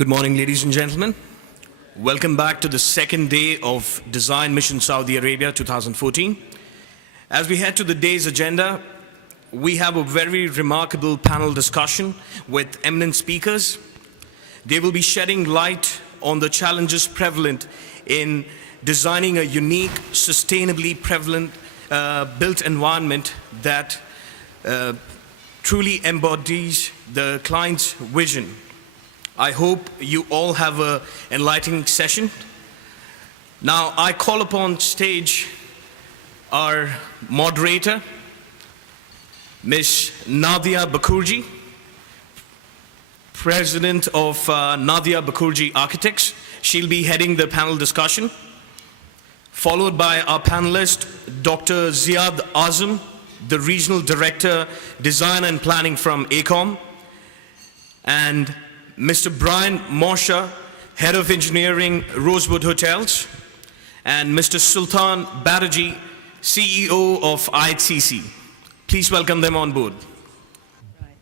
Good morning, ladies and gentlemen. Welcome back to the second day of Design Mission Saudi Arabia 2014. As we head to the day's agenda, we have a very remarkable panel discussion with eminent speakers. They will be shedding light on the challenges prevalent in designing a unique, sustainably prevalent built environment that truly embodies the client's vision. I hope you all have an enlightening session. Now, I call upon stage our moderator, Ms. Nadia Bakurji, President of Nadia Bakurji Architects. She'll be heading the panel discussion, followed by our panelist, Dr. Ziad Azam, the Regional Director, Design and Planning from AECOM, and Mr. Brian Mosha, Head of Engineering, Rosewood Hotels, and Mr. Sultan Baraji, CEO of IHCC. Please welcome them on board. Right.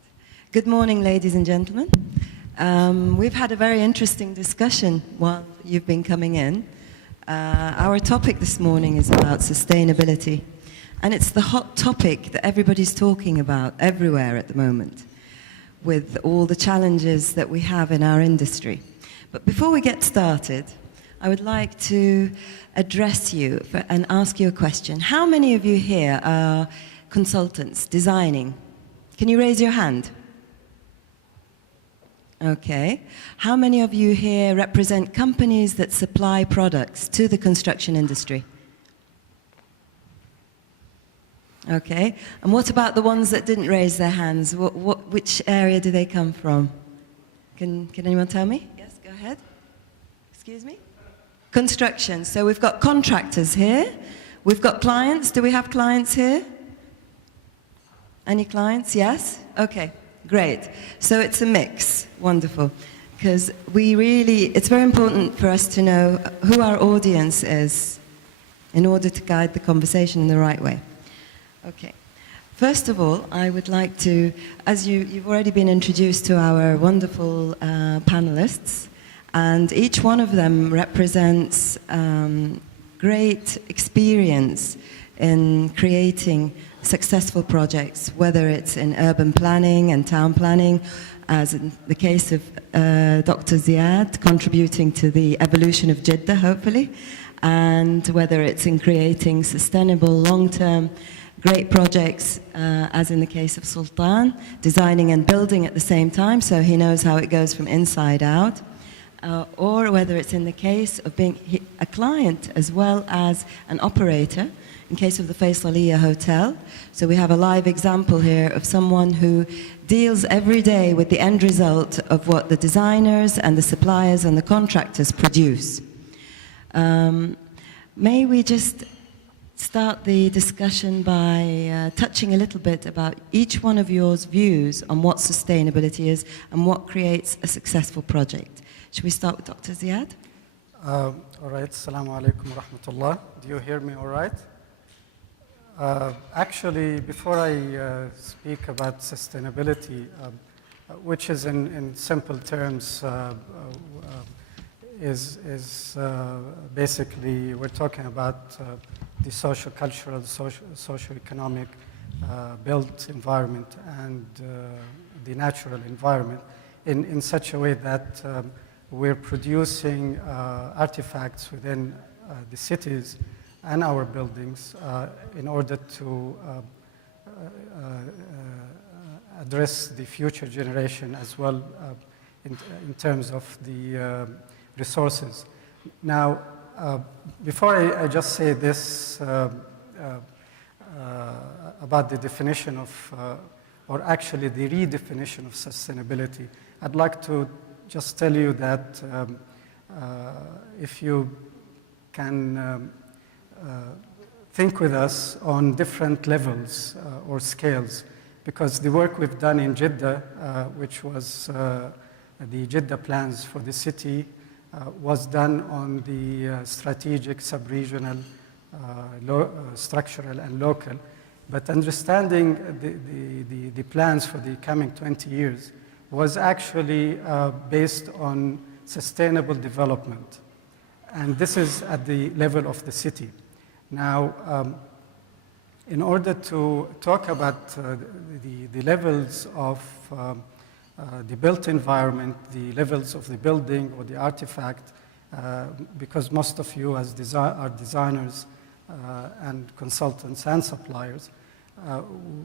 Good morning, ladies and gentlemen. We've had a very interesting discussion while you've been coming in. Our topic this morning is about sustainability, and it's the hot topic that everybody's talking about everywhere at the moment, with all the challenges that we have in our industry. But before we get started, I would like to address you and ask you a question. How many of you here are consultants designing? Can you raise your hand? Okay. How many of you here represent companies that supply products to the construction industry? Okay, and what about the ones that didn't raise their hands? Which area do they come from? Can anyone tell me? Yes, go ahead. Excuse me? Construction. So we've got contractors here. We've got clients. Do we have clients here? Any clients? Yes? Okay, great. So it's a mix. Wonderful. Because it's very important for us to know who our audience is in order to guide the conversation in the right way. Okay. First of all, I would like to, as you've already been introduced to our wonderful panelists, and each one of them represents great experience in creating successful projects, whether it's in urban planning and town planning, as in the case of Dr. Ziad, contributing to the evolution of Jeddah, hopefully, and whether it's in creating sustainable, long-term great projects, as in the case of Sultan, designing and building at the same time, so he knows how it goes from inside out, or whether it's in the case of being a client as well as an operator, in case of the Faisaliya Hotel. So we have a live example here of someone who deals every day with the end result of what the designers and the suppliers and the contractors produce. May we just start the discussion by touching a little bit about each one of your views on what sustainability is and what creates a successful project. Should we start with Dr. Ziad? All right, Assalamu alaikum wa rahmatullah. Do you hear me all right? Actually, before I speak about sustainability, which is in simple terms, is basically we're talking about the social-cultural, socio-economic built environment and the natural environment in such a way that we're producing artifacts within the cities and our buildings in order to address the future generation as well in terms of the resources. Now, before I just say this about the definition of, or actually the redefinition of sustainability, I'd like to just tell you that if you can think with us on different levels or scales, because the work we've done in Jeddah, which was the Jeddah plans for the city, was done on the strategic, sub-regional, structural, and local. But understanding the plans for the coming 20 years was actually based on sustainable development. And this is at the level of the city. Now, in order to talk about the levels of the built environment, the levels of the building or the artifact, because most of you as are designers and consultants and suppliers,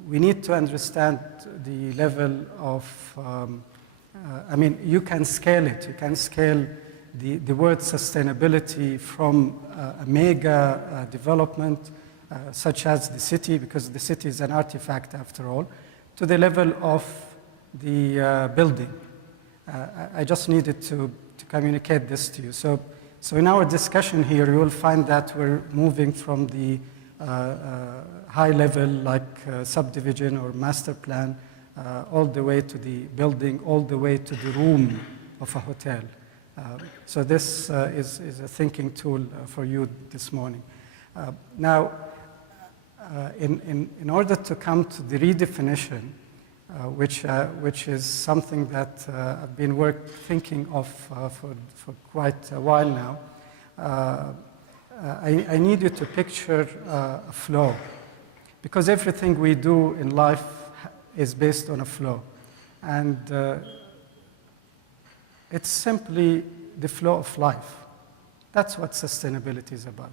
we need to understand the level of, I mean, you can scale it. You can scale the word sustainability from a mega development such as the city, because the city is an artifact after all, to the level of the building. I just needed to communicate this to you. So in our discussion here, you will find that we're moving from the high level, like subdivision or master plan, all the way to the building, all the way to the room of a hotel. So this is a thinking tool for you this morning. Now, in order to come to the redefinition, which is something that I've been thinking of for quite a while now, I need you to picture a flow, because everything we do in life is based on a flow. And it's simply the flow of life. That's what sustainability is about.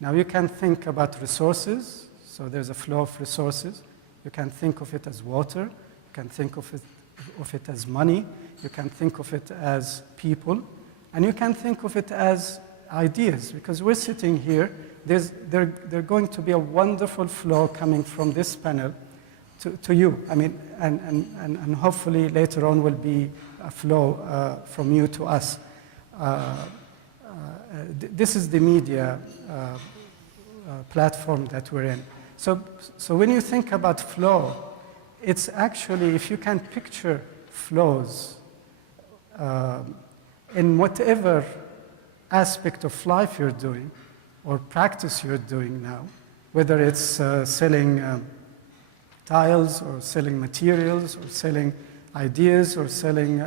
Now, you can think about resources. So there's a flow of resources. You can think of it as water. You can think of it as money. You can think of it as people. And you can think of it as ideas, because we're sitting here. There's going to be a wonderful flow coming from this panel to you. I mean, and hopefully later on will be a flow from you to us. This is the media platform that we're in. So when you think about flow, it's actually, if you can picture flows in whatever aspect of life you're doing or practice you're doing now, whether it's selling tiles or selling materials or selling ideas or selling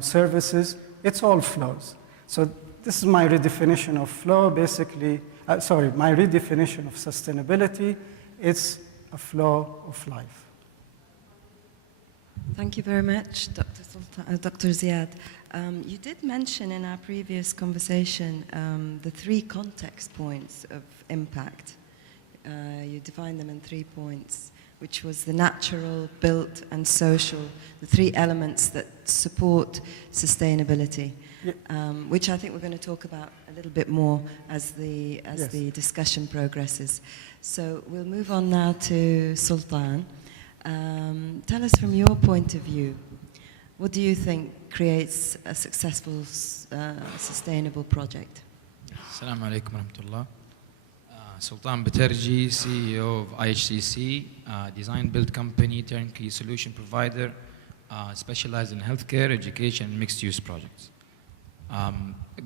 services, it's all flows. So this is my redefinition of flow, basically. My redefinition of sustainability. It's a flow of life. Thank you very much, Dr. Ziad. You did mention in our previous conversation the 3 context points of impact. You defined them in 3 points, which was the natural, built, and social, the 3 elements that support sustainability. Yeah. Which I think we're going to talk about a little bit more as the discussion progresses. So we'll move on now to Sultan. Tell us from your point of view, what do you think creates a successful, sustainable project? Assalamu alaikum warahmatullah. Sultan Baterji, CEO of IHCC, design build company, turnkey solution provider, specialized in healthcare, education, and mixed-use projects.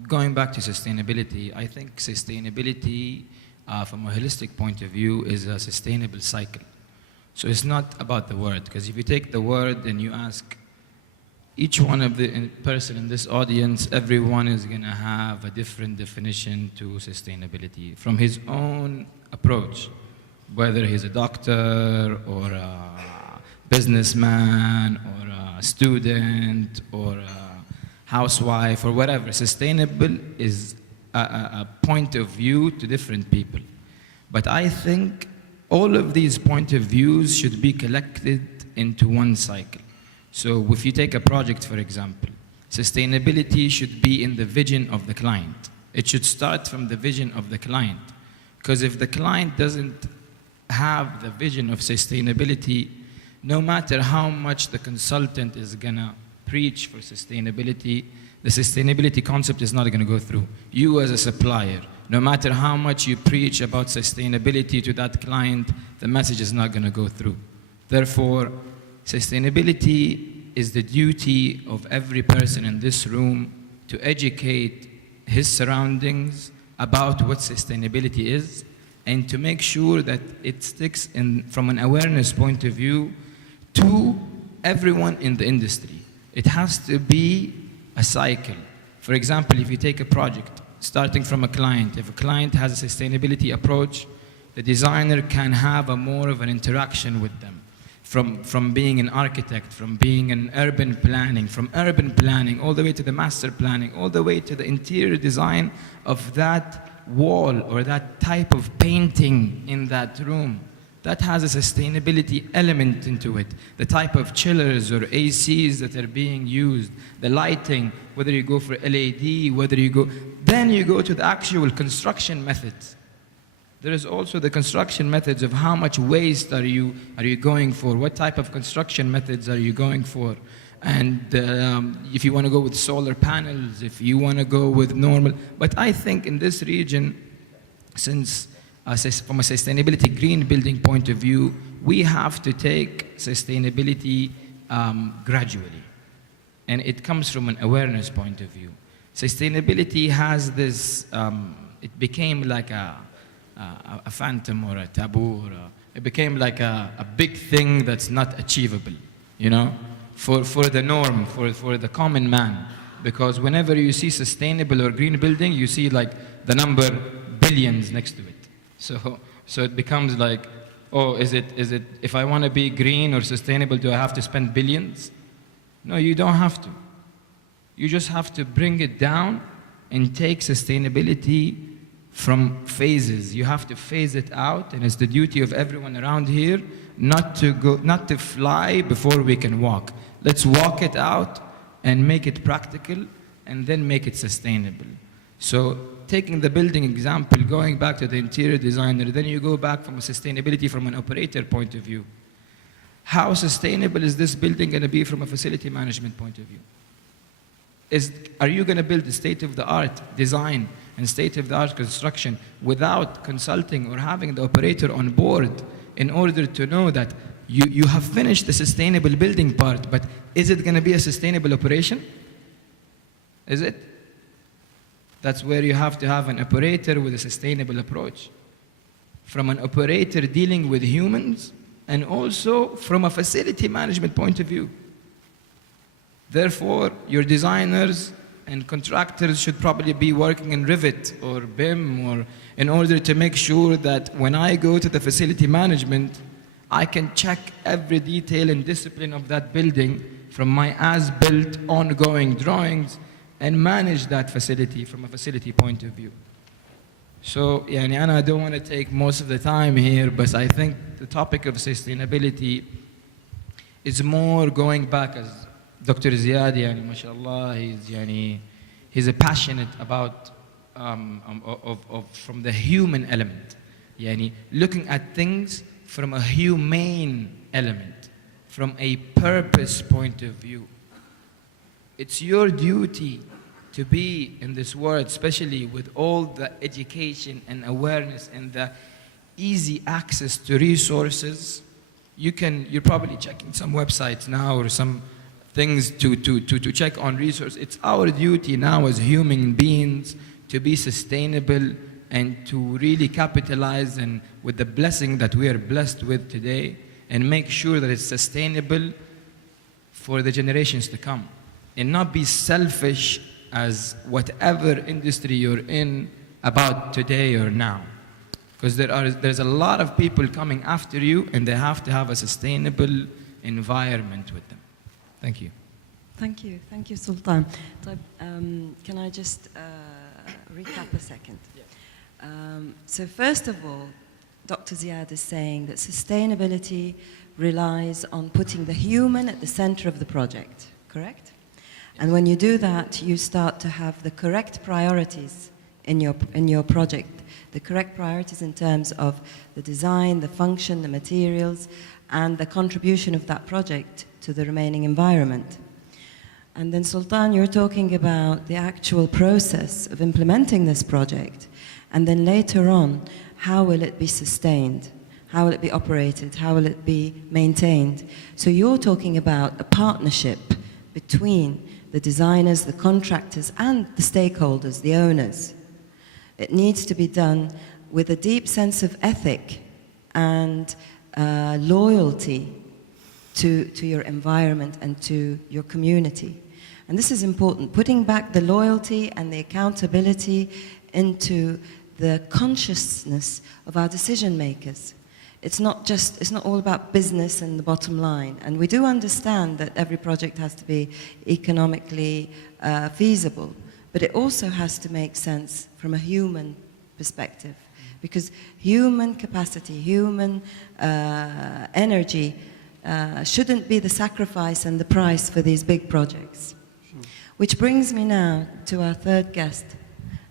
Going back to sustainability, I think sustainability from a holistic point of view is a sustainable cycle. So it's not about the word, because if you take the word and you ask each one of the person in this audience, everyone is going to have a different definition to sustainability from his own approach, whether he's a doctor or a businessman or a student or a housewife or whatever. Sustainable is a point of view to different people. But I think all of these point of views should be collected into one cycle. So if you take a project, for example, sustainability should be in the vision of the client. It should start from the vision of the client. Because if the client doesn't have the vision of sustainability, no matter how much the consultant is gonna preach for sustainability, the sustainability concept is not going to go through. You as a supplier, no matter how much you preach about sustainability to that client, the message is not going to go through. Therefore, sustainability is the duty of every person in this room to educate his surroundings about what sustainability is and to make sure that it sticks in from an awareness point of view to everyone in the industry. It has to be a cycle. For example, if you take a project starting from a client, if a client has a sustainability approach, the designer can have a more of an interaction with them. From being an architect, from being an urban planning, from urban planning all the way to the master planning, all the way to the interior design of that wall or that type of painting in that room. That has a sustainability element into it. The type of chillers or ACs that are being used, the lighting, whether you go for LED, whether you go... Then you go to the actual construction methods. There is also the construction methods of how much waste are you going for, what type of construction methods are you going for, and if you want to go with solar panels, if you want to go with normal. But I think in this region, since from a sustainability green building point of view, we have to take sustainability gradually, and it comes from an awareness point of view. Sustainability has this, it became like a phantom or a taboo, it became like a big thing that's not achievable, you know, for the norm, for the common man. Because whenever you see sustainable or green building, you see like the number billions next to it. So it becomes like, oh, is it, if I want to be green or sustainable, do I have to spend billions? No, you don't have to. You just have to bring it down and take sustainability from phases. You have to phase it out, and it's the duty of everyone around here not to fly before we can walk. Let's walk it out and make it practical, and then make it sustainable. So taking the building example, going back to the interior designer, then you go back from a sustainability from an operator point of view. How sustainable is this building going to be from a facility management point of view? Are you going to build a state-of-the-art design and state-of-the-art construction without consulting or having the operator on board in order to know that you have finished the sustainable building part, but is it going to be a sustainable operation? Is it? That's where you have to have an operator with a sustainable approach. From an operator dealing with humans, and also from a facility management point of view. Therefore, your designers and contractors should probably be working in Revit or BIM, or in order to make sure that when I go to the facility management, I can check every detail and discipline of that building from my as-built ongoing drawings and manage that facility from a facility point of view. So, yani, I don't want to take most of the time here, but I think the topic of sustainability is more going back, as Dr. Ziad, yani, mashallah, he's a passionate about from the human element, yani, looking at things from a humane element, from a purpose point of view. It's your duty to be in this world, especially with all the education and awareness and the easy access to resources. You're probably checking some websites now or some things to check on resources. It's our duty now as human beings to be sustainable and to really capitalize and with the blessing that we are blessed with today, and make sure that it's sustainable for the generations to come, and not be selfish as whatever industry you're in about today or now. Because there's a lot of people coming after you, and they have to have a sustainable environment with them. Thank you. Thank you. Thank you, Sultan. Can I just recap a second? So first of all, Dr. Ziad is saying that sustainability relies on putting the human at the center of the project, correct? And when you do that, you start to have the correct priorities in your project, the correct priorities in terms of the design, the function, the materials, and the contribution of that project to the remaining environment. And then, Sultan, you're talking about the actual process of implementing this project, and then later on, how will it be sustained? How will it be operated? How will it be maintained? So you're talking about a partnership between the designers, the contractors, and the stakeholders, the owners. It needs to be done with a deep sense of ethic and loyalty to your environment and to your community. And this is important, putting back the loyalty and the accountability into the consciousness of our decision makers. It's not all about business and the bottom line. And we do understand that every project has to be economically feasible, but it also has to make sense from a human perspective. Because human capacity, human energy shouldn't be the sacrifice and the price for these big projects. Which brings me now to our third guest,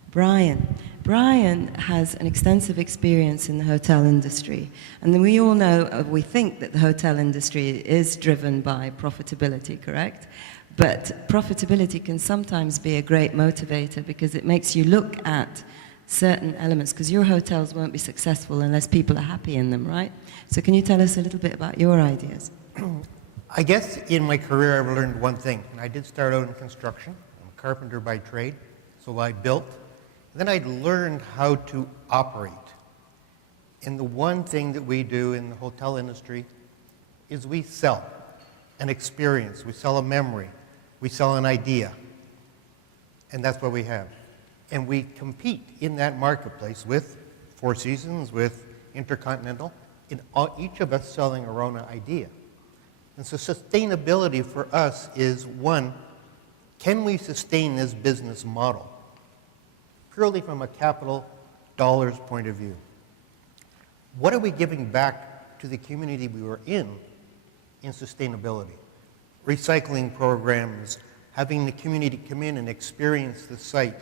Brian. Brian has an extensive experience in the hotel industry. And then we all know, we think that the hotel industry is driven by profitability, correct? But profitability can sometimes be a great motivator because it makes you look at certain elements, because your hotels won't be successful unless people are happy in them, right? So can you tell us a little bit about your ideas? I guess in my career I've learned one thing, and I did start out in construction. I'm a carpenter by trade, so I built. Then I learned how to operate. And the one thing that we do in the hotel industry is we sell an experience, we sell a memory, we sell an idea, and that's what we have. And we compete in that marketplace with Four Seasons, with Intercontinental, in each of us selling our own idea. And so sustainability for us is, one, can we sustain this business model? Purely from a capital dollars point of view. What are we giving back to the community we were in sustainability? Recycling programs, having the community come in and experience the site,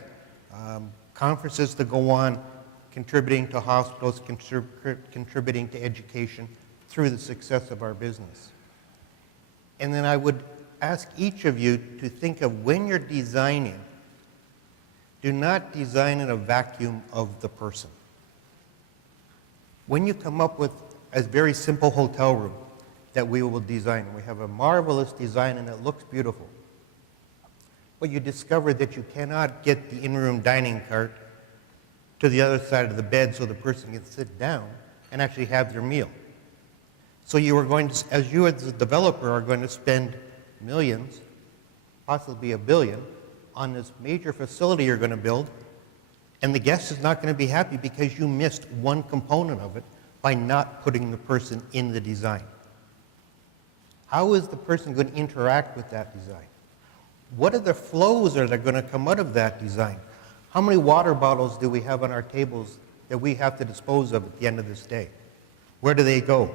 conferences that go on, contributing to hospitals, contributing to education through the success of our business. And then I would ask each of you to think of when you're designing, do not design in a vacuum of the person. When you come up with a very simple hotel room that we will design, we have a marvelous design and it looks beautiful, but you discover that you cannot get the in-room dining cart to the other side of the bed so the person can sit down and actually have their meal. So you are going to, as you as a developer are going to spend millions, possibly $1 billion, on this major facility you're going to build, and the guest is not going to be happy because you missed one component of it by not putting the person in the design. How is the person going to interact with that design? What are the flows that are going to come out of that design? How many water bottles do we have on our tables that we have to dispose of at the end of this day? Where do they go?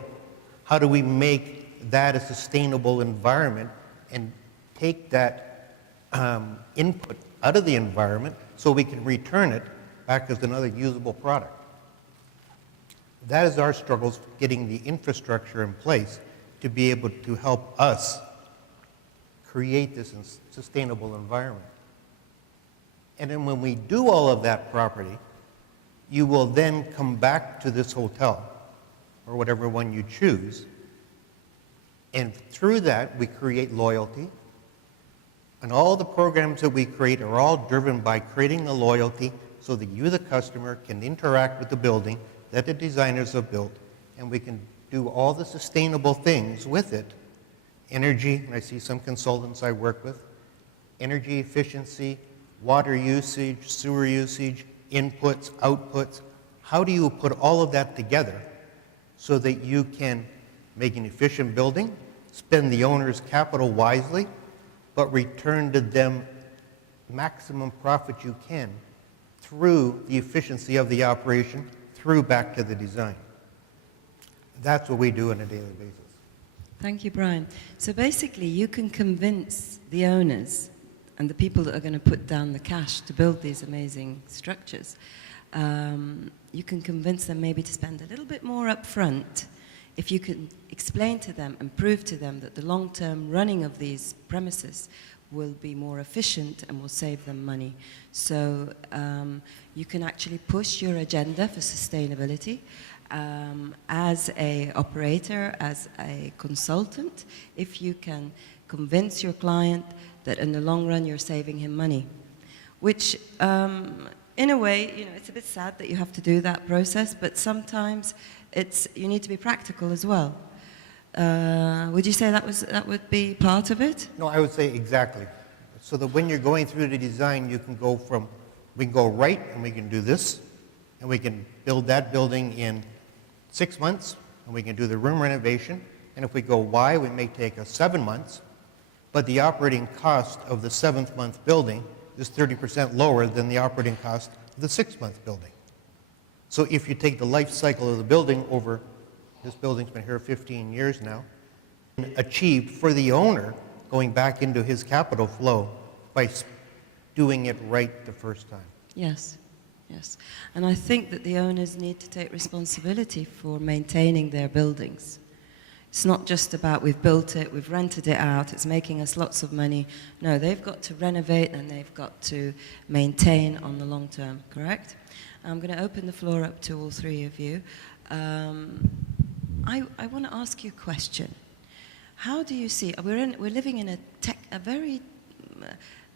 How do we make that a sustainable environment and take that input out of the environment so we can return it back as another usable product? That is our struggles, getting the infrastructure in place to be able to help us create this sustainable environment. And then when we do all of that property, you will then come back to this hotel, or whatever one you choose, and through that we create loyalty. And all the programs that we create are all driven by creating the loyalty so that you, the customer, can interact with the building that the designers have built, and we can do all the sustainable things with it. Energy, and I see some consultants I work with, energy efficiency, water usage, sewer usage, inputs, outputs. How do you put all of that together so that you can make an efficient building, spend the owner's capital wisely, but return to them maximum profit you can through the efficiency of the operation, through back to the design. That's what we do on a daily basis. Thank you, Brian. So basically, you can convince the owners and the people that are going to put down the cash to build these amazing structures. You can convince them maybe to spend a little bit more up front if you can explain to them and prove to them that the long-term running of these premises will be more efficient and will save them money. So you can actually push your agenda for sustainability as an operator, as a consultant, if you can convince your client that in the long run you're saving him money. Which, in a way, you know, it's a bit sad that you have to do that process, but sometimes you need to be practical as well. Would you say that would be part of it? No, I would say exactly. so that when you're going through the design, you can go from, we can go right and we can do this, and we can build that building in 6 months, and we can do the room renovation. And if we go Y, we may take us 7 months, but the operating cost of the 7th month building is 30% lower than the operating cost of the 6th month building. So if you take the life cycle of the building over, this building's been here 15 years now, achieved for the owner going back into his capital flow by doing it right the first time. Yes, yes. And I think that the owners need to take responsibility for maintaining their buildings. It's not just about we've built it, we've rented it out, it's making us lots of money. No, they've got to renovate and they've got to maintain on the long term, correct? I'm going to open the floor up to all three of you. I want to ask you a question. How do you see, we're living in a very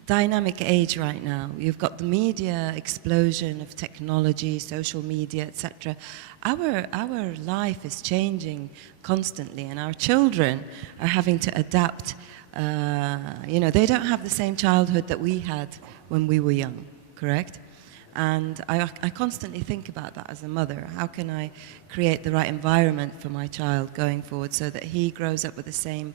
dynamic age right now. You've got the media explosion of technology, social media, etc. Our life is changing constantly, and our children are having to adapt. They don't have the same childhood that we had when we were young, correct? And I constantly think about that as a mother. How can I create the right environment for my child going forward so that he grows up with the same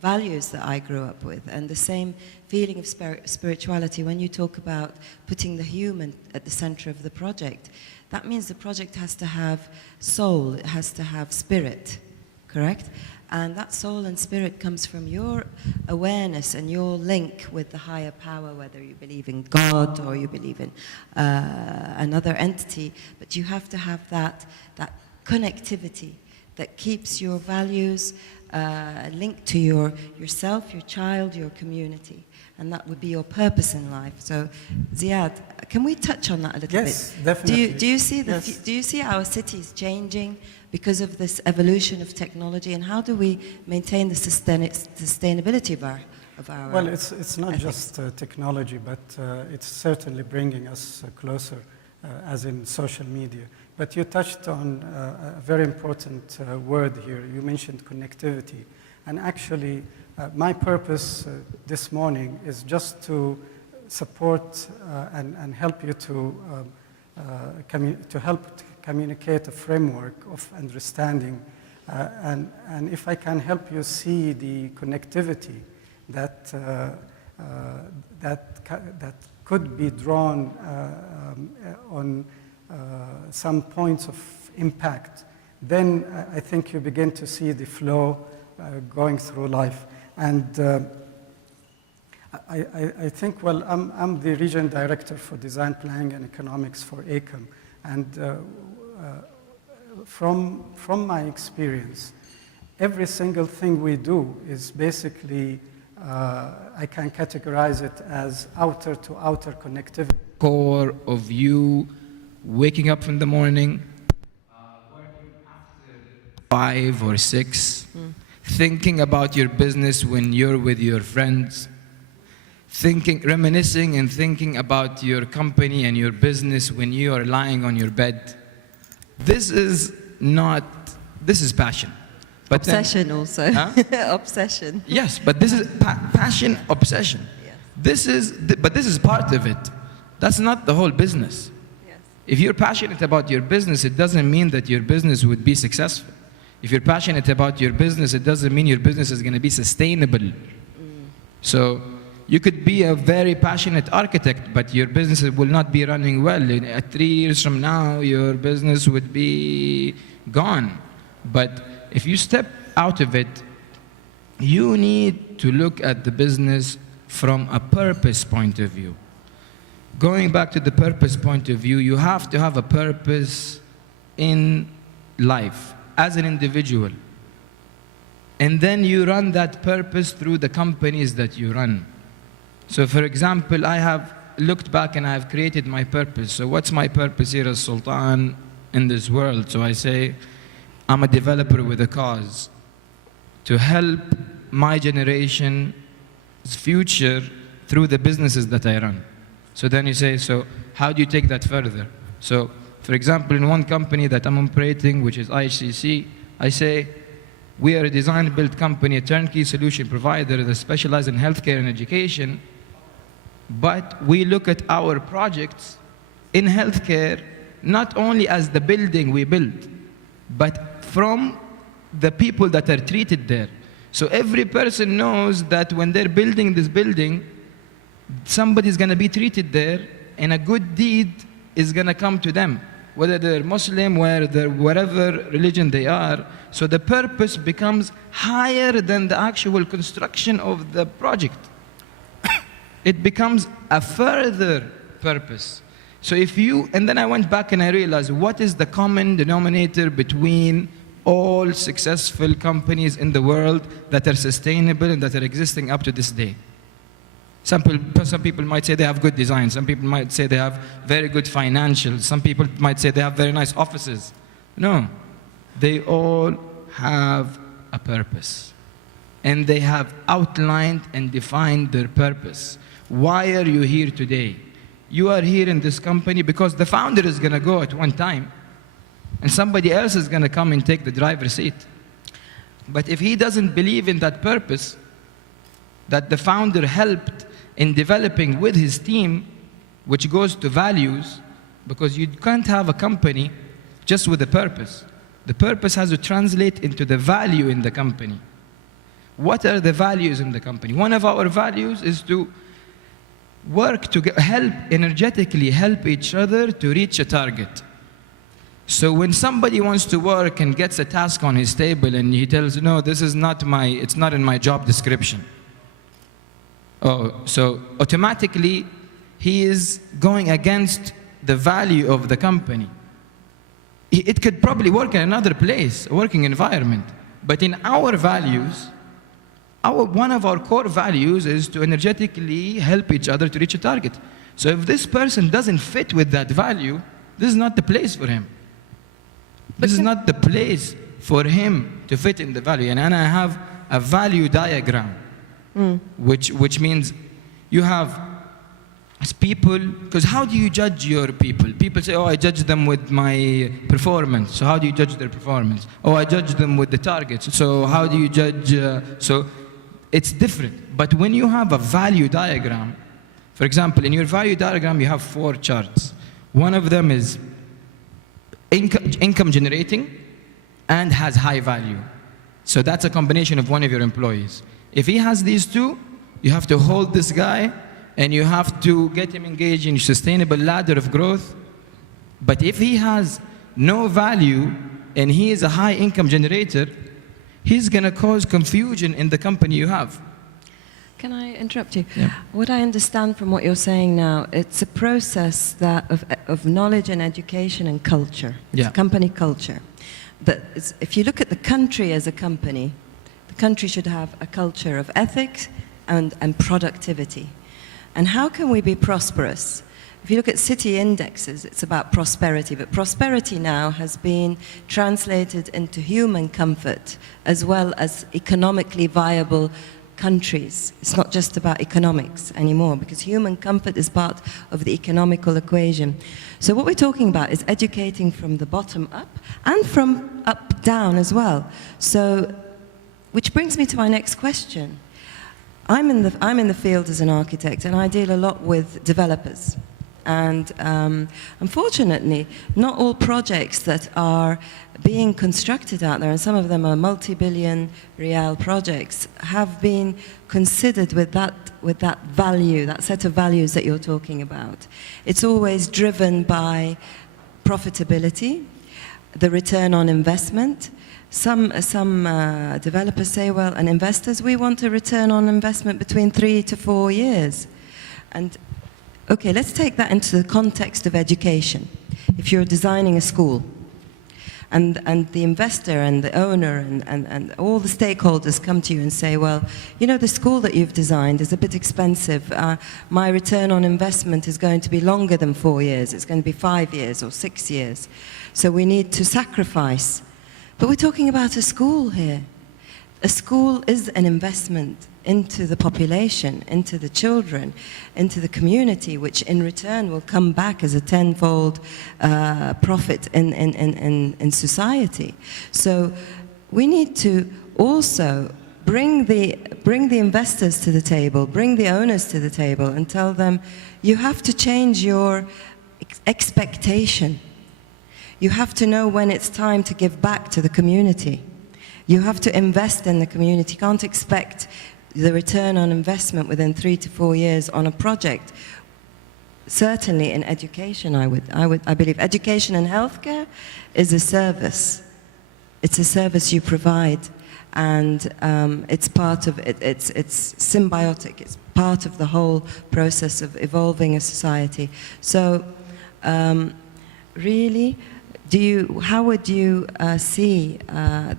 values that I grew up with and the same feeling of spirituality? When you talk about putting the human at the center of the project, that means the project has to have soul, it has to have spirit, correct? And that soul and spirit comes from your awareness and your link with the higher power, whether you believe in God or you believe in another entity. But you have to have that connectivity that keeps your values linked to yourself, your child, your community. And that would be your purpose in life. So, Ziad, can we touch on that a little bit? Yes, definitely. Do you see Yes. do you see our cities changing because of this evolution of technology, and how do we maintain the sustainability of our Well, it's not ethics? just technology, but it's certainly bringing us closer, as in social media. But you touched on a very important word here. You mentioned connectivity. And actually, my purpose this morning is just to support and help you to help communicate a framework of understanding. And if I can help you see the connectivity that could be drawn on some points of impact, then I think you begin to see the flow going through life. And I think, well, I'm the region director for design planning and economics for AECOM. And from my experience, every single thing we do is basically, I can categorize it as outer to outer connectivity. Core of you waking up in the morning, working after 5 or 6, thinking about your business when you're with your friends, reminiscing and thinking about your company and your business when you are lying on your bed. This is passion. But Obsession also. Huh? Obsession. Yes, but this is passion, obsession. Yes. But this is part of it. That's not the whole business. Yes. If you're passionate about your business, it doesn't mean that your business would be successful. If you're passionate about your business, it doesn't mean your business is going to be sustainable. So you could be a very passionate architect, but your business will not be running well. 3 years from now, your business would be gone. But if you step out of it, you need to look at the business from a purpose point of view. Going back to the purpose point of view, you have to have a purpose in life as an individual. And then you run that purpose through the companies that you run. So for example, I have looked back and I have created my purpose. So what's my purpose here as Sultan in this world? So I say, I'm a developer with a cause to help my generation's future through the businesses that I run. So then you say, so how do you take that further? So for example, in one company that I'm operating, which is IHCC, I say, we are a design-build company, a turnkey solution provider that specializes in healthcare and education. But we look at our projects in healthcare not only as the building we build, but from the people that are treated there. So every person knows that when they're building this building, somebody's going to be treated there, and a good deed is going to come to them, whether they're Muslim, whatever religion they are. So the purpose becomes higher than the actual construction of the project. It becomes a further purpose. So and then I went back and I realized, what is the common denominator between all successful companies in the world that are sustainable and that are existing up to this day? Some people might say they have good design. Some people might say they have very good financials. Some people might say they have very nice offices. No, they all have a purpose. And they have outlined and defined their purpose. Why are you here today? You are here in this company because the founder is going to go at one time, and somebody else is going to come and take the driver's seat. But if he doesn't believe in that purpose that the founder helped in developing with his team, which goes to values, because you can't have a company just with a purpose. The purpose has to translate into the value in the company. What are the values in the company? One of our values is to work to energetically help each other to reach a target. So when somebody wants to work and gets a task on his table and he tells, no, this is not it's not in my job description. So automatically he is going against the value of the company. It could probably work in another place, a working environment. But in our values, one of our core values is to energetically help each other to reach a target. So if this person doesn't fit with that value, this is not the place for him. This is not the place for him to fit in the value. And I have a value diagram, which means you have people, because how do you judge your people? People say, oh, I judge them with my performance. So how do you judge their performance? Oh, I judge them with the targets. So how do you judge? So it's different. But when you have a value diagram, for example, in your value diagram, you have 4 charts. One of them is income generating and has high value. So that's a combination of one of your employees. If he has these 2, you have to hold this guy and you have to get him engaged in a sustainable ladder of growth. But if he has no value and he is a high income generator, he's going to cause confusion in the company you have. Can I interrupt you? Yeah. What I understand from what you're saying now, it's a process of knowledge and education and culture. Yeah. It's company culture. If you look at the country as a company, the country should have a culture of ethics and productivity. And how can we be prosperous? If you look at city indexes, it's about prosperity, but prosperity now has been translated into human comfort as well as economically viable countries. It's not just about economics anymore, because human comfort is part of the economical equation. So what we're talking about is educating from the bottom up and from up down as well. So, which brings me to my next question. I'm in the field as an architect, and I deal a lot with developers. And unfortunately, not all projects that are being constructed out there, and some of them are multi-billion real projects, have been considered with that value, that set of values that you're talking about. It's always driven by profitability, the return on investment. Some developers say, well, and investors, we want a return on investment between 3 to 4 years. And okay, let's take that into the context of education. If you're designing a school, and the investor and the owner and all the stakeholders come to you and say, well, you know, the school that you've designed is a bit expensive. My return on investment is going to be longer than 4 years. It's going to be 5 years or 6 years. So we need to sacrifice. But we're talking about a school here. A school is an investment into the population, into the children, into the community, which in return will come back as a tenfold profit in society. So we need to also bring the investors to the table, bring the owners to the table, and tell them, you have to change your expectation. You have to know when it's time to give back to the community. You have to invest in the community. You can't expect the return on investment within 3 to 4 years on a project. Certainly in education, I believe education and healthcare is a service. It's a service you provide, and it's part of it. It's symbiotic. It's part of the whole process of evolving a society. So, really, how would you see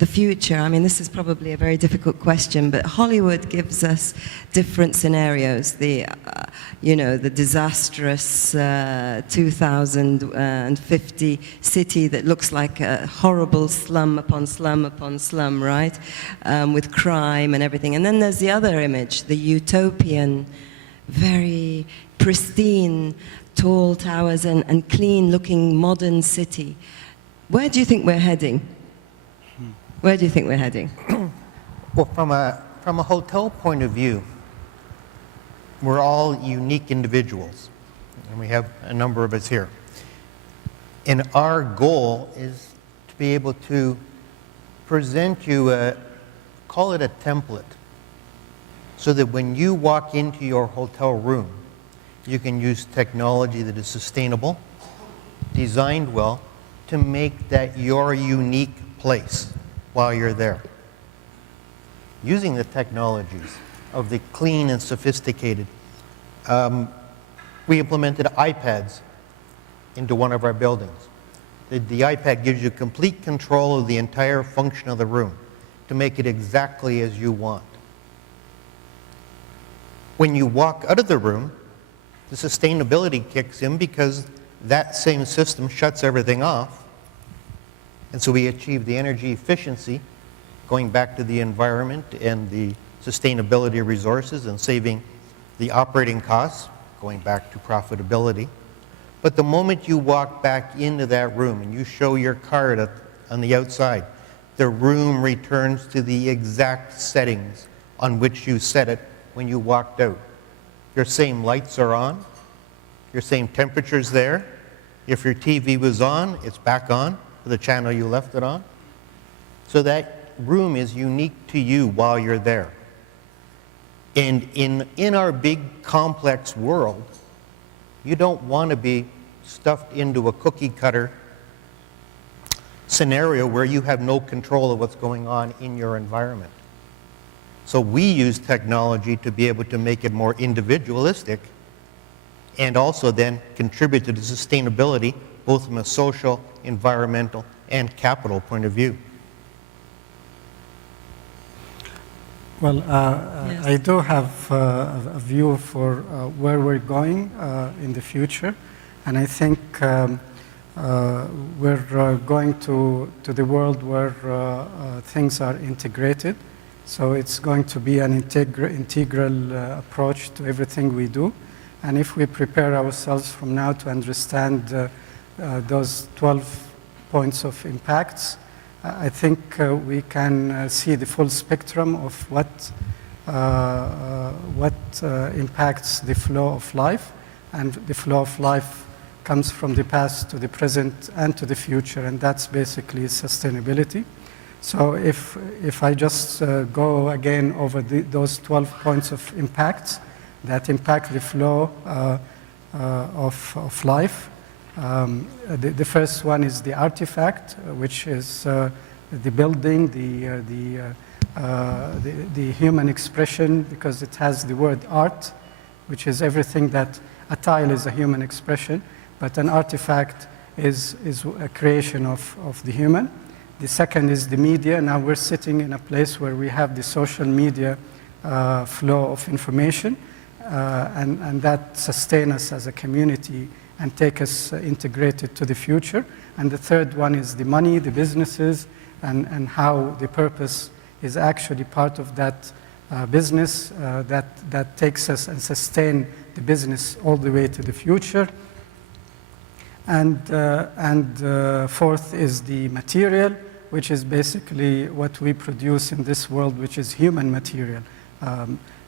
the future? I mean, this is probably a very difficult question, but Hollywood gives us different scenarios. The disastrous 2050 city that looks like a horrible slum upon slum upon slum, right? With crime and everything. And then there's the other image, the utopian, very pristine, tall towers and clean-looking modern city. Where do you think we're heading? Where do you think we're heading? Well, from a hotel point of view, we're all unique individuals, and we have a number of us here. And our goal is to be able to present you call it a template, so that when you walk into your hotel room, you can use technology that is sustainable, designed well, to make that your unique place while you're there. Using the technologies of the clean and sophisticated. We implemented iPads into one of our buildings. The iPad gives you complete control of the entire function of the room to make it exactly as you want. When you walk out of the room, the sustainability kicks in because that same system shuts everything off. And so we achieve the energy efficiency, going back to the environment and the sustainability of resources and saving the operating costs, going back to profitability. But the moment you walk back into that room and you show your card on the outside, the room returns to the exact settings on which you set it when you walked out. Your same lights are on, your same temperature's there. If your TV was on, it's back on for the channel you left it on. So that room is unique to you while you're there. And in our big complex world, you don't want to be stuffed into a cookie cutter scenario where you have no control of what's going on in your environment. So we use technology to be able to make it more individualistic and also then contribute to the sustainability, both from a social, environmental, and capital point of view. Well, Yes. I do have a view for where we're going in the future, and I think we're going to the world where things are integrated. So it's going to be an integral approach to everything we do. And if we prepare ourselves from now to understand those 12 points of impacts, I think we can see the full spectrum of what impacts the flow of life. And the flow of life comes from the past to the present and to the future, and that's basically sustainability. So if I just go again over those 12 points of impacts that impact the flow of life, the first one is the artifact, which is the building, the human expression, because it has the word art, which is everything that a tile is a human expression, but an artifact is a creation of the human. The second is the media. Now we're sitting in a place where we have the social media flow of information, and that sustain us as a community and take us integrated to the future. And the third one is the money, the businesses, and how the purpose is actually part of that business that takes us and sustain the business all the way to the future. And fourth is the material, which is basically what we produce in this world, which is human material.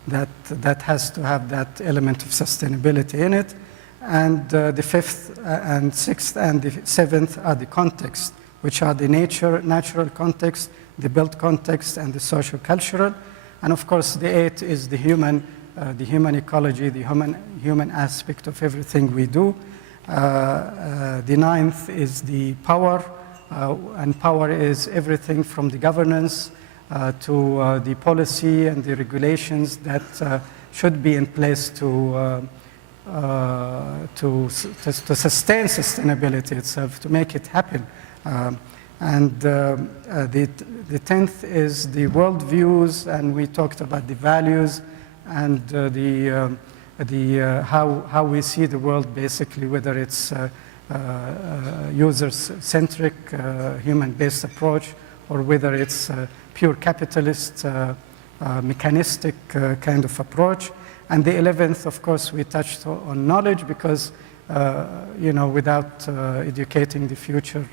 That has to have that element of sustainability in it. And the fifth and sixth and the seventh are the context, which are the natural context, the built context, and the social cultural. And of course, the eighth is the human ecology, the human aspect of everything we do. The ninth is the power, and power is everything from the governance to the policy and the regulations that should be in place to sustain sustainability itself, to make it happen. And the 10th is the worldviews, and we talked about the values and how we see the world, basically, whether it's user-centric, human-based approach, or whether it's pure capitalist, mechanistic kind of approach. And the 11th, of course, we touched on knowledge, because without educating the future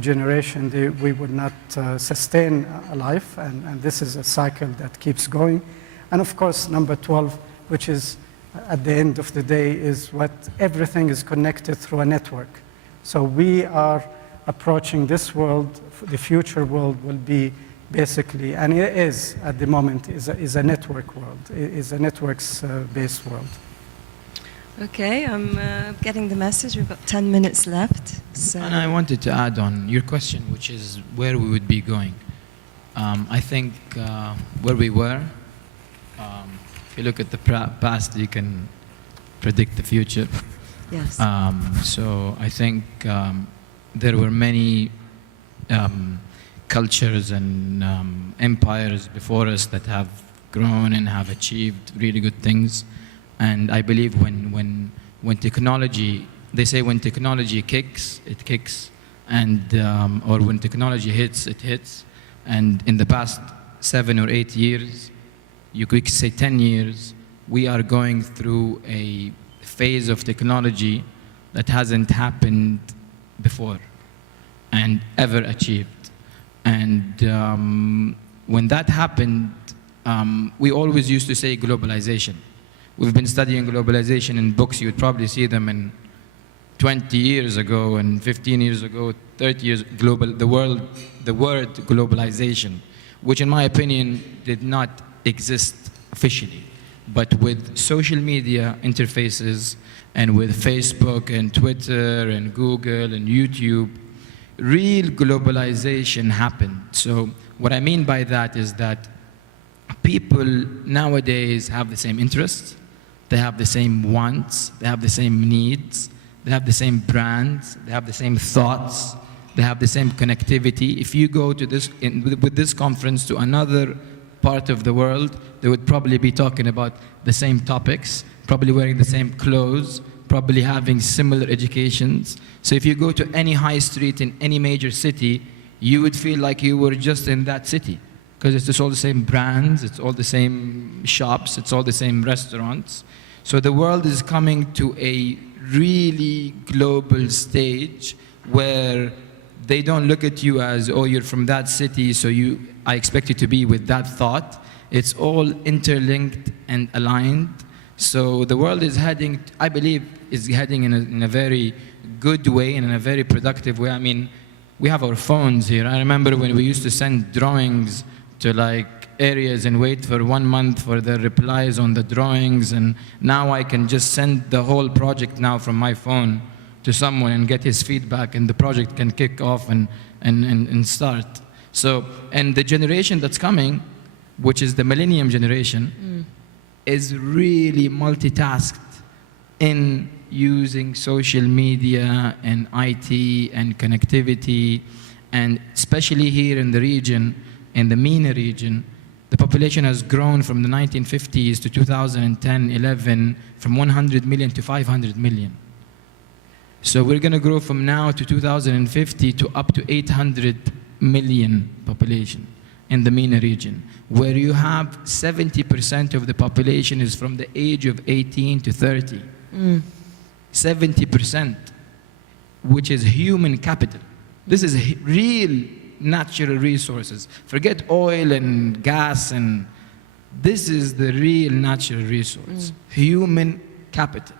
generation, we would not sustain a life, and this is a cycle that keeps going. And of course, number 12, which is at the end of the day, is what everything is connected through a network. So we are approaching this world, the future world will be basically, and it is at the moment, is a network world, is a networks-based world. Okay, I'm getting the message. We've got 10 minutes left. So. And I wanted to add on your question, which is where we would be going. I think where we were, if you look at the past, you can predict the future. Yes. So I think there were many cultures and empires before us that have grown and have achieved really good things. And I believe when technology, they say when technology kicks, it kicks, and or when technology hits, it hits. And in the past 7 or 8 years, you could say 10 years, we are going through a phase of technology that hasn't happened before and ever achieved. And when that happened, we always used to say globalization. We've been studying globalization in books. You would probably see them in 20 years ago and 15 years ago, 30 years, the word globalization, which in my opinion did not exist officially. But with social media interfaces and with Facebook and Twitter and Google and YouTube, real globalization happened. So what I mean by that is that people nowadays have the same interests, they have the same wants, they have the same needs, they have the same brands, they have the same thoughts, they have the same connectivity. If you go to this, with this conference to another part of the world, they would probably be talking about the same topics, probably wearing the same clothes, probably having similar educations. So if you go to any high street in any major city, you would feel like you were just in that city, because it's just all the same brands, it's all the same shops, it's all the same restaurants. So the world is coming to a really global stage where they don't look at you as, oh, you're from that city, so I expect you to be with that thought. It's all interlinked and aligned. So the world is heading, I believe, is heading in a very good way and in a very productive way. I mean, we have our phones here. I remember when we used to send drawings to like areas and wait for 1 month for the replies on the drawings, and now I can just send the whole project now from my phone to someone and get his feedback, and the project can kick off and start. So, and the generation that's coming, which is the millennium generation, is really multitasked in using social media and IT and connectivity, and especially here in the region, in the MENA region, the population has grown from the 1950s to 2010-11 from 100 million to 500 million. So we're going to grow from now to 2050 to up to 800 million population in the MENA region, where you have 70% of the population is from the age of 18 to 30. 70%, which is human capital. This is real natural resources. Forget oil and gas, and this is the real natural resource, human capital.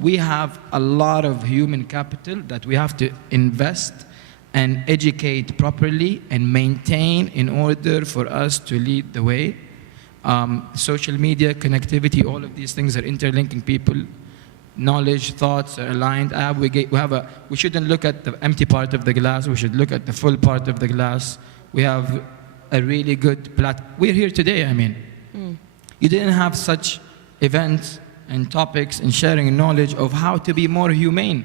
We have a lot of human capital that we have to invest and educate properly and maintain in order for us to lead the way. Social media, connectivity, all of these things are interlinking people. Knowledge, thoughts are aligned. We shouldn't look at the empty part of the glass. We should look at the full part of the glass. We have a really good we're here today, I mean. You didn't have such events and topics and sharing knowledge of how to be more humane.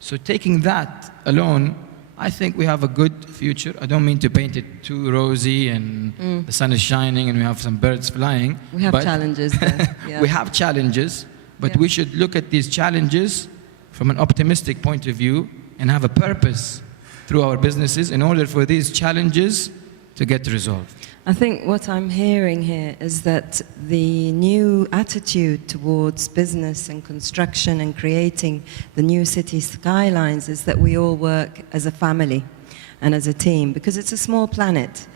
So taking that alone, I think we have a good future. I don't mean to paint it too rosy and the sun is shining and we have some birds flying. We have challenges though. Yeah. We have challenges, but Yeah. we should look at these challenges from an optimistic point of view and have a purpose through our businesses in order for these challenges to get resolved. I think what I'm hearing here is that the new attitude towards business and construction and creating the new city skylines is that we all work as a family and as a team, because it's a small planet.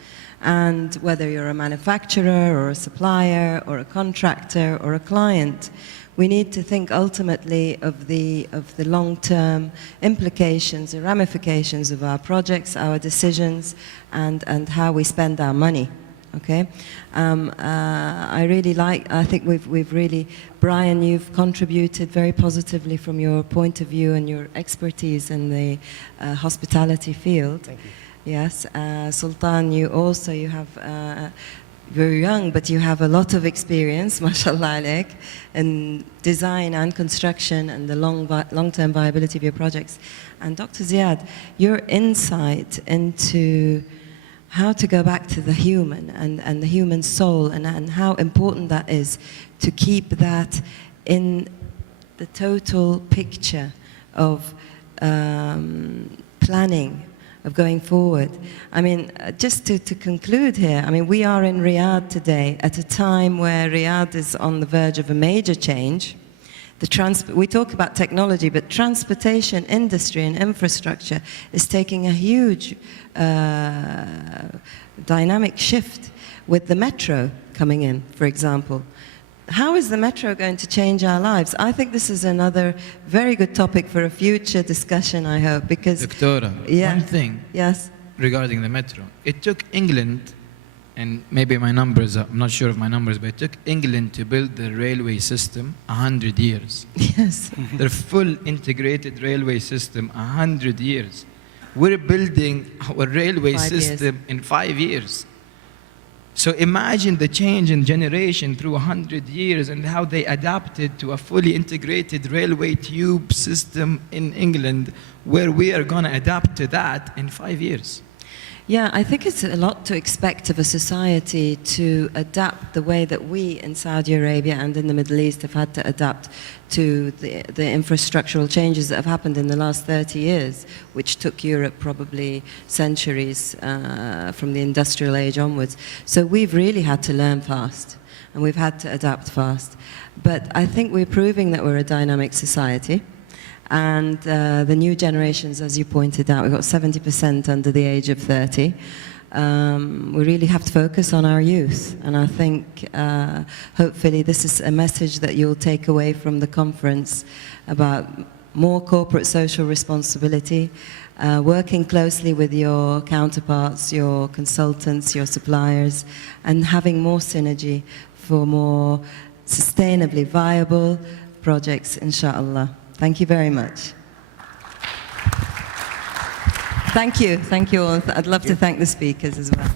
And whether you're a manufacturer or a supplier or a contractor or a client, we need to think ultimately of the long-term implications and ramifications of our projects, our decisions, and how we spend our money. Okay, I think we've really, Brian, you've contributed very positively from your point of view and your expertise in the hospitality field. Thank you. Yes, Sultan, you have, you're young, but you have a lot of experience, mashallah alaik, in design and construction and the long-term viability of your projects. And Dr. Ziad, your insight into how to go back to the human and the human soul and how important that is to keep that in the total picture of planning, of going forward. I mean, just to conclude here, I mean, we are in Riyadh today at a time where Riyadh is on the verge of a major change. We talk about technology, but transportation industry and infrastructure is taking a huge dynamic shift with the metro coming in, for example. How is the metro going to change our lives? I think this is another very good topic for a future discussion, I hope, because... Doctora, Yeah. one thing Yes. regarding the metro. It took England, and maybe my numbers, I'm not sure of my numbers, but it took England to build the railway system 100 years. Yes. Their full integrated railway system, 100 years. We're building our railway 5 years. system in 5 years. So imagine the change in generation through 100 years and how they adapted to a fully integrated railway tube system in England, where we are going to adapt to that in 5 years. Yeah, I think it's a lot to expect of a society to adapt the way that we in Saudi Arabia and in the Middle East have had to adapt to the infrastructural changes that have happened in the last 30 years, which took Europe probably centuries from the industrial age onwards. So we've really had to learn fast, and we've had to adapt fast. But I think we're proving that we're a dynamic society. And the new generations, as you pointed out, we've got 70% under the age of 30. We really have to focus on our youth. And I think hopefully this is a message that you'll take away from the conference about more corporate social responsibility, working closely with your counterparts, your consultants, your suppliers, and having more synergy for more sustainably viable projects, inshallah. Thank you very much. Thank you all. I'd love to thank the speakers as well.